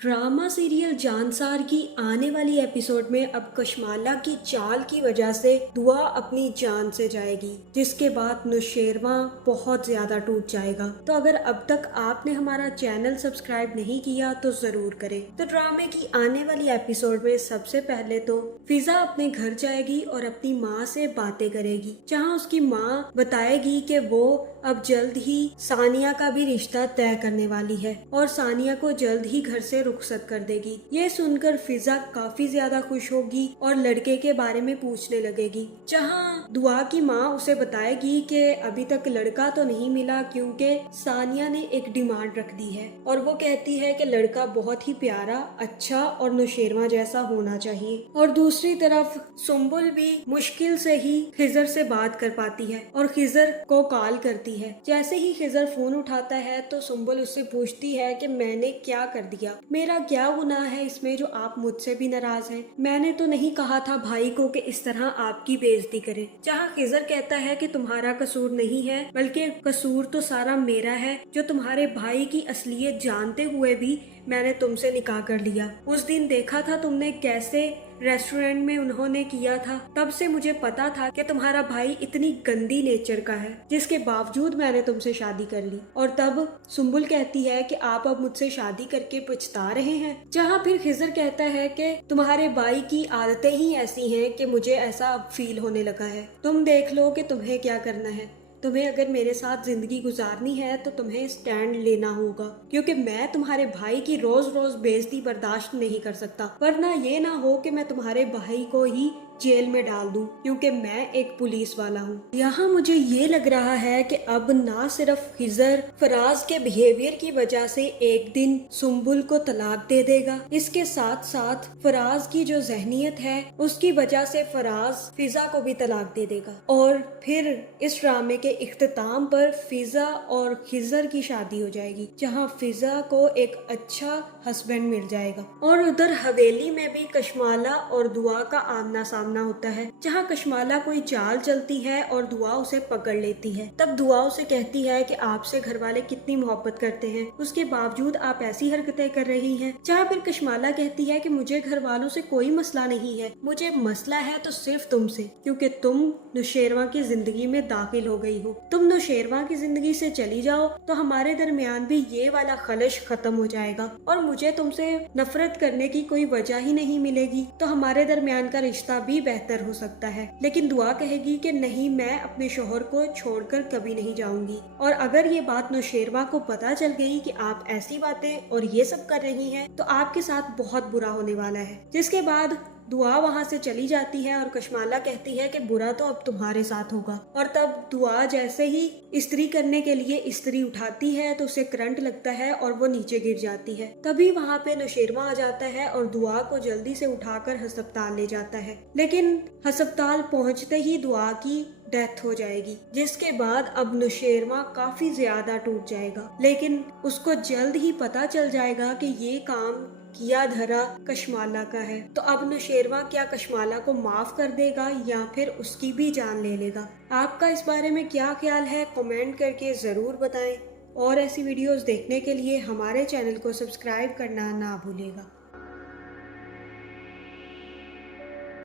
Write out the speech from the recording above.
Drama serial Jansar की आने वाली एपिसोड में अब कशमाला की चाल की वजह से दुआ अपनी जान से जाएगी, जिसके बाद नुशेरवा बहुत ज्यादा टूट जाएगा। तो अगर अब तक आपने हमारा चैनल सब्सक्राइब नहीं किया तो जरूर करें। तो ड्रामे की आने वाली एपिसोड में सबसे पहले तो फिजा अपने घर जाएगी और अपनी माँ से बातें करेगी, जहाँ उसकी माँ बताएगी कि वो अब जल्द ही सानिया का भी रिश्ता तय करने वाली है और सानिया को जल्द ही घर से रुखसत कर देगी। ये सुनकर फिजा काफी ज्यादा खुश होगी और लड़के के बारे में पूछने लगेगी, जहाँ दुआ की माँ उसे बताएगी कि अभी तक लड़का तो नहीं मिला क्योंकि सानिया ने एक डिमांड रख दी है और वो कहती है कि लड़का बहुत ही प्यारा, अच्छा और नुशेरवा जैसा होना चाहिए। और दूसरी तरफ सुम्बुल भी मुश्किल से ही खिजर से बात कर पाती है और खिजर को कॉल करती है। जैसे ही खिजर फोन उठाता है तो सुम्बुल उससे पूछती है कि मैंने क्या कर दिया, मेरा क्या गुनाह है इसमें जो आप मुझसे भी नाराज हैं? मैंने तो नहीं कहा था भाई को कि इस तरह आपकी बेइज्जती करे। जहाँ खिजर कहता है कि तुम्हारा कसूर नहीं है बल्कि कसूर तो सारा मेरा है, जो तुम्हारे भाई की असलियत जानते हुए भी मैंने तुमसे निकाह कर लिया। उस दिन देखा था तुमने कैसे रेस्टोरेंट में उन्होंने किया था, तब से मुझे पता था कि तुम्हारा भाई इतनी गंदी नेचर का है, जिसके बावजूद मैंने तुमसे शादी कर ली। और तब सुम्बुल कहती है कि आप अब मुझसे शादी करके पछता रहे हैं। जहाँ फिर खिजर कहता है कि तुम्हारे भाई की आदतें ही ऐसी हैं कि मुझे ऐसा अब फील होने लगा है, तुम देख लो कि तुम्हें क्या करना है। तुम्हें अगर मेरे साथ जिंदगी गुजारनी है तो तुम्हें स्टैंड लेना होगा, क्योंकि मैं तुम्हारे भाई की रोज रोज बेइज्जती बर्दाश्त नहीं कर सकता, वरना ये ना हो कि मैं तुम्हारे भाई को ही जेल में डाल दूं, क्योंकि मैं एक पुलिस वाला हूँ। यहाँ मुझे ये लग रहा है कि अब ना सिर्फ खिजर फराज के बिहेवियर की वजह से एक दिन सुम्बुल को तलाक दे देगा, इसके साथ साथ फराज की जो जहनियत है उसकी वजह से फराज फिजा को भी तलाक दे देगा। और फिर इस ड्रामे के इख्तिताम पर फिजा और खिजर की शादी हो जाएगी, जहाँ फिजा को एक अच्छा हस्बैंड मिल जाएगा। और उधर हवेली में भी कशमाला और दुआ का आमना सामना होता है, जहाँ कशमाला कोई चाल चलती है और दुआ उसे पकड़ लेती है। तब दुआ उसे कहती है कि आपसे घर वाले कितनी मोहब्बत करते हैं, उसके बावजूद आप ऐसी हरकतें कर रही हैं। जहाँ फिर कशमाला कहती है कि मुझे घर वालों से कोई मसला नहीं है, मुझे मसला है तो सिर्फ तुमसे, क्योंकि तुम नुशेरवा की जिंदगी में दाखिल हो गई हो। तुम नुशेरवा की जिंदगी से चली जाओ तो हमारे दरमियान भी ये वाला खलश खत्म हो जाएगा और मुझे तुमसे नफरत करने की कोई वजह ही नहीं मिलेगी, तो हमारे दरमियान का रिश्ता भी बेहतर हो सकता है। लेकिन दुआ कहेगी कि नहीं, मैं अपने शोहर को छोड़कर कभी नहीं जाऊंगी। और अगर ये बात नुशेरवा को पता चल गई कि आप ऐसी बातें और ये सब कर रही हैं तो आपके साथ बहुत बुरा होने वाला है। जिसके बाद दुआ वहाँ से चली जाती है और कशमाला कहती है कि बुरा तो अब तुम्हारे साथ होगा। और तब दुआ जैसे ही इस्त्री करने के लिए इस्त्री उठाती है तो उसे करंट लगता है और वो नीचे गिर जाती है। तभी वहाँ पे नुशेरवा आ जाता है और दुआ को जल्दी से उठाकर अस्पताल ले जाता है। लेकिन अस्पताल पहुँचते ही दुआ की डेथ हो जाएगी, जिसके बाद अब नुशेरवा काफी ज्यादा टूट जाएगा। लेकिन उसको जल्द ही पता चल जाएगा कि ये काम किया धरा कशमाला का है। तो अब नुशेरवा क्या कशमाला को माफ कर देगा या फिर उसकी भी जान ले लेगा? आपका इस बारे में क्या ख्याल है, कमेंट करके जरूर बताएं। और ऐसी वीडियोस देखने के लिए हमारे चैनल को सब्सक्राइब करना ना भूलिएगा।